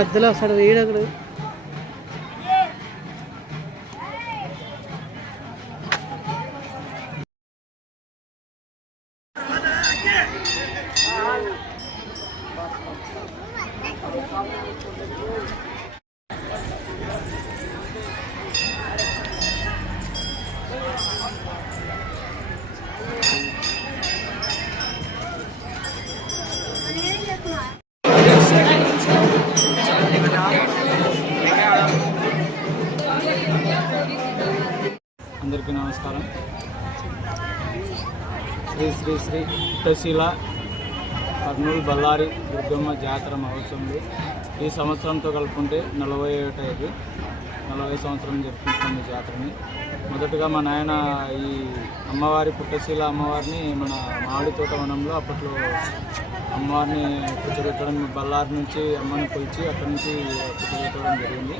మధ్యలో వస్తాడు వీడకుడు. అందరికీ నమస్కారం. శ్రీ శ్రీ శ్రీ పుట్టశీల కర్నూలు బళ్ళారి దుర్గమ్మ జాతర మహోత్సవంలో ఈ సంవత్సరంతో కలుపుకుంటే 40 సంవత్సరం జరుపుకుంటున్న జాతరని. మొదటగా మా నాయన ఈ అమ్మవారి పుట్టశీల అమ్మవారిని మన మామిడి తోట వనంలో అప్పట్లో అమ్మవారిని కూర్చోబెట్టడం, బళ్ళారి నుంచి అమ్మని కొలిచి అక్కడి నుంచి కూర్చోబెట్టడం జరిగింది.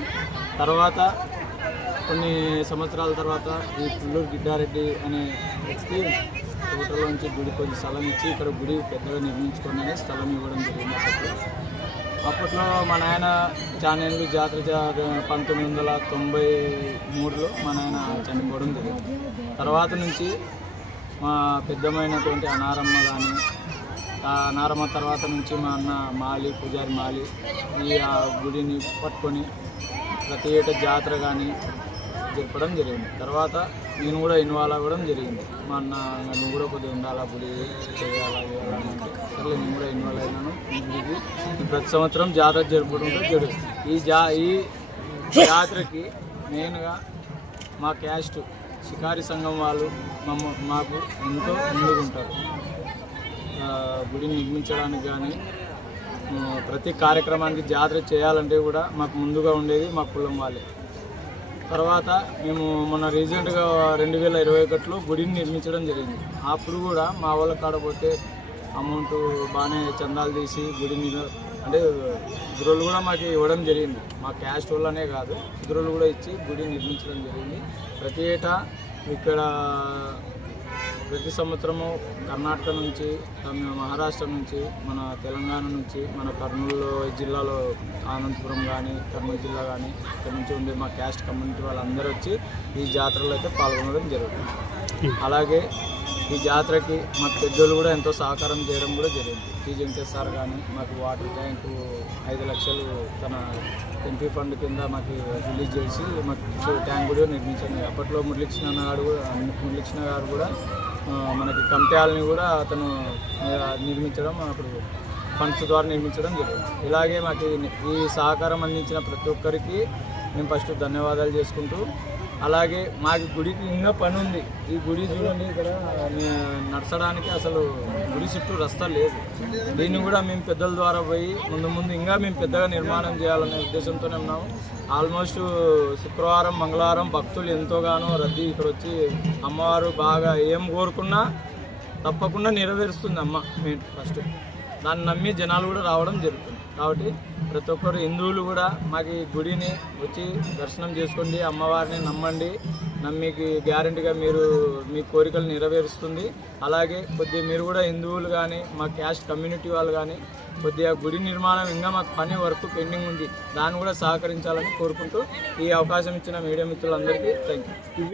తర్వాత కొన్ని సంవత్సరాల తర్వాత ఈ పుల్లూరు గిడ్డారెడ్డి అనే వ్యక్తి తోటలోంచి గుడి కొంచెం స్థలం ఇచ్చి ఇక్కడ గుడి పెద్దగా నిర్మించుకొని స్థలం ఇవ్వడం జరిగింది. అప్పట్లో మా నాయన చానేళ్ళు జాతర 1993లో మా నాయన చనిపోవడం జరిగింది. తర్వాత నుంచి మా పెద్దమైనటువంటి అనారమ్మ కానీ, ఆ అనారమ్మ తర్వాత నుంచి మా అన్న మాలి, పూజారి మాలి ఈ ఆ గుడిని పట్టుకొని ప్రతి ఏటా జాతర కానీ జరపడం జరిగింది. తర్వాత నేను కూడా ఇన్వాల్వ్ అవ్వడం జరిగింది. మా అన్న నువ్వు కూడా కొద్దిగా ఉండాలా, గుడి చేయాలా చేయాలంటే సరే నేను కూడా ఇన్వాల్వ్ అయినాను. గుడికి ప్రతి సంవత్సరం జాతర జరుపుకుంటూ ఈ జాతరకి మెయిన్గా మా క్యాస్ట్ షికారి సంఘం వాళ్ళు మాకు ఎంతో ముందుకుంటారు. గుడిని నిర్మించడానికి కానీ ప్రతి కార్యక్రమానికి జాతర చేయాలంటే కూడా మాకు ముందుగా ఉండేది మా కులం వాళ్ళే. తర్వాత మేము మొన్న రీసెంట్గా 2021లో గుడిని నిర్మించడం జరిగింది. అప్పుడు కూడా మా వాళ్ళ కాడపోతే అమౌంట్ బాగానే చందాలు తీసి గుడిని అంటే కుదురులు కూడా మాకు ఇవ్వడం జరిగింది. మా క్యాస్ట్ వాళ్ళనే కాదు, కుదురులు కూడా ఇచ్చి గుడి నిర్మించడం జరిగింది. ప్రతి ఏటా ఇక్కడ ప్రతి సంవత్సరము కర్ణాటక నుంచి, మహారాష్ట్ర నుంచి, మన తెలంగాణ నుంచి, మన కర్నూలు జిల్లాలో అనంతపురం కానీ కర్నూలు జిల్లా కానీ ఇక్కడ నుంచి ఉండే మా క్యాస్ట్ కమ్యూనిటీ వాళ్ళందరూ వచ్చి ఈ జాతరలో అయితే పాల్గొనడం జరుగుతుంది. అలాగే ఈ జాతరకి మా పెద్దోళ్ళు కూడా ఎంతో సహకారం చేయడం కూడా జరిగింది. టీజెంకేఎస్ సార్ కానీ మాకు వాటర్ ట్యాంకు 5 లక్షలు తన ఎంపీ ఫండ్ కింద మాకు రిలీజ్ చేసి మాకు ట్యాంక్ కూడా నిర్మించింది. అప్పట్లో మురళీకృష్ణ గారు కూడా మనకి కమిటీలని కూడా అతను నిర్మించడం, అప్పుడు ఫండ్స్ ద్వారా నిర్మించడం జరిగింది. ఇలాగే మాకు ఈ సహకారం అందించిన ప్రతి ఒక్కరికి మేము ఫస్ట్ ధన్యవాదాలు చేసుకుంటూ, అలాగే మాకు గుడికి ఇంకా పని ఉంది. ఈ గుడి చూడండి, ఇక్కడ నడచడానికి అసలు గుడి చుట్టూ రస్తా లేదు. దీన్ని కూడా మేము పెద్దల ద్వారా పోయి ముందు ఇంకా మేము పెద్దగా నిర్మాణం చేయాలనే ఉద్దేశంతోనే ఉన్నాము. ఆల్మోస్ట్ శుక్రవారం, మంగళవారం భక్తులు ఎంతోగానో రద్దీ ఇక్కడ వచ్చి అమ్మవారు బాగా ఏం కోరుకున్నా తప్పకుండా నెరవేరుస్తుంది అమ్మ. మేము ఫస్ట్ దాన్ని నమ్మి జనాలు కూడా రావడం జరుగుతుంది. కాబట్టి ప్రతి ఒక్కరు హిందువులు కూడా మాకు ఈ గుడిని వచ్చి దర్శనం చేసుకోండి, అమ్మవారిని నమ్మండి. నమ్మికి గ్యారంటీగా మీ కోరికలు నెరవేరుస్తుంది. అలాగే కొద్దిగా మీరు కూడా హిందువులు కానీ మా క్యాస్ట్ కమ్యూనిటీ వాళ్ళు కానీ కొద్దిగా గుడి నిర్మాణం ఇంకా మాకు పని వరకు పెండింగ్ ఉంది, దాన్ని కూడా సహకరించాలని కోరుకుంటూ ఈ అవకాశం ఇచ్చిన మీడియా మిత్రులందరికీ థ్యాంక్ యూ.